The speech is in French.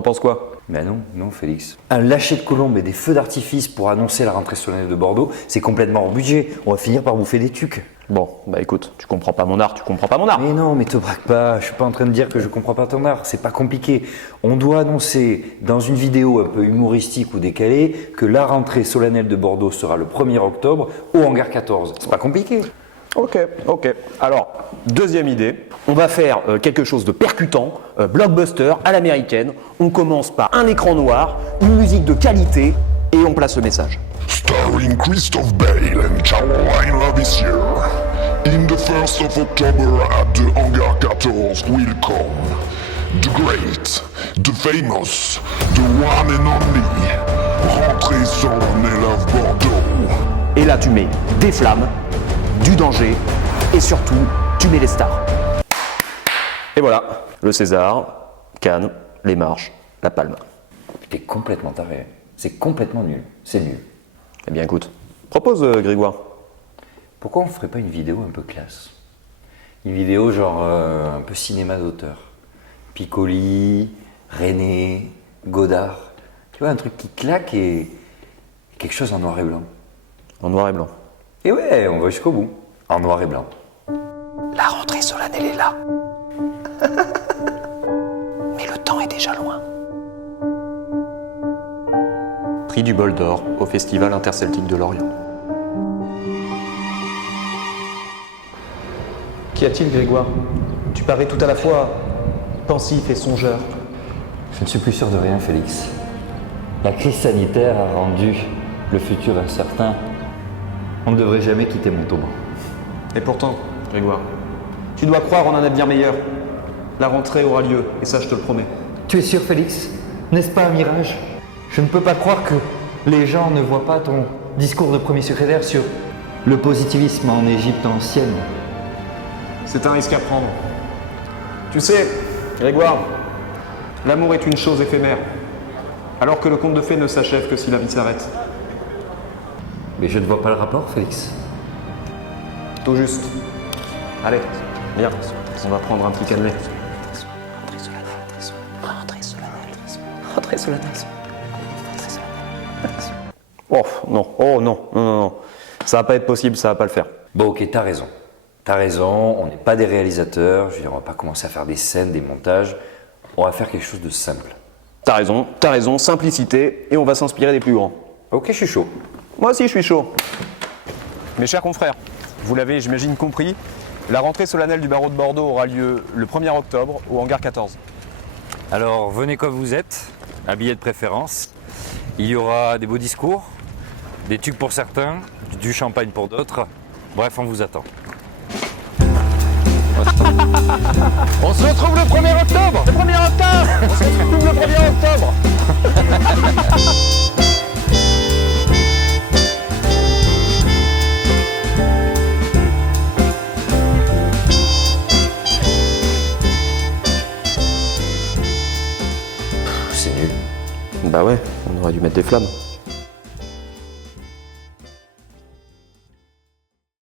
T'en penses quoi? Ben non Félix. Un lâcher de colombes et des feux d'artifice pour annoncer la rentrée solennelle de Bordeaux, c'est complètement hors budget. On va finir par bouffer des tucs. Bon, bah écoute, tu comprends pas mon art, tu comprends pas mon art. Mais non, mais te braque pas, je suis pas en train de dire que je comprends pas ton art, c'est pas compliqué. On doit annoncer dans une vidéo un peu humoristique ou décalée que la rentrée solennelle de Bordeaux sera le 1er octobre au hangar 14. C'est pas compliqué. Ok. Alors, deuxième idée, on va faire quelque chose de percutant, blockbuster à l'américaine. On commence par un écran noir, une musique de qualité et on place le message. Starring Christophe Bale and Caroline Lavissiere. In the 1st of October at the Hangar 14 will come the great, the famous, the one and only rentrée solennelle of Bordeaux. Et là, tu mets des flammes, du danger et surtout, tu mets les stars. Et voilà, le César, Cannes, les marches, la palme. T'es complètement taré. C'est complètement nul. C'est nul. Eh bien écoute, propose Grégoire. Pourquoi on ferait pas une vidéo un peu classe? Une vidéo genre un peu cinéma d'auteur. Piccoli, René, Godard. Tu vois, un truc qui claque et quelque chose en noir et blanc. En noir et blanc. Et ouais, on va jusqu'au bout. En noir et blanc. La rentrée solennelle est là. Mais le temps est déjà loin. Prix du Bol d'Or au Festival interceltique de Lorient. Qu'y a-t-il, Grégoire? Tu parais tout à la fois pensif et songeur. Je ne suis plus sûr de rien, Félix. La crise sanitaire a rendu le futur incertain. On ne devrait jamais quitter Montauban. Et pourtant, Grégoire, tu dois croire en un avenir meilleur. La rentrée aura lieu, et ça je te le promets. Tu es sûr, Félix? N'est-ce pas un mirage? Je ne peux pas croire que les gens ne voient pas ton discours de premier secrétaire sur le positivisme en Égypte ancienne. C'est un risque à prendre. Tu sais, Grégoire, l'amour est une chose éphémère, alors que le conte de fées ne s'achève que si la vie s'arrête. Mais je ne vois pas le rapport, Félix. Tout juste. Allez, viens, on va prendre un petit cannelé. Rentrée solennelle. Oh non. Ça va pas être possible, ça va pas le faire. Bon, ok, t'as raison. T'as raison, on n'est pas des réalisateurs. Je veux dire, on va pas commencer à faire des scènes, des montages. On va faire quelque chose de simple. T'as raison, simplicité, et on va s'inspirer des plus grands. Ok, je suis chaud. Moi aussi, je suis chaud. Mes chers confrères, vous l'avez, j'imagine, compris, la rentrée solennelle du barreau de Bordeaux aura lieu le 1er octobre au hangar 14. Alors, venez comme vous êtes, habillés de préférence. Il y aura des beaux discours, des tucs pour certains, du champagne pour d'autres. Bref, on vous attend. On se retrouve le 1er octobre. Le 1er octobre. On se retrouve le 1er octobre. C'est nul. Bah ouais, on aurait dû mettre des flammes.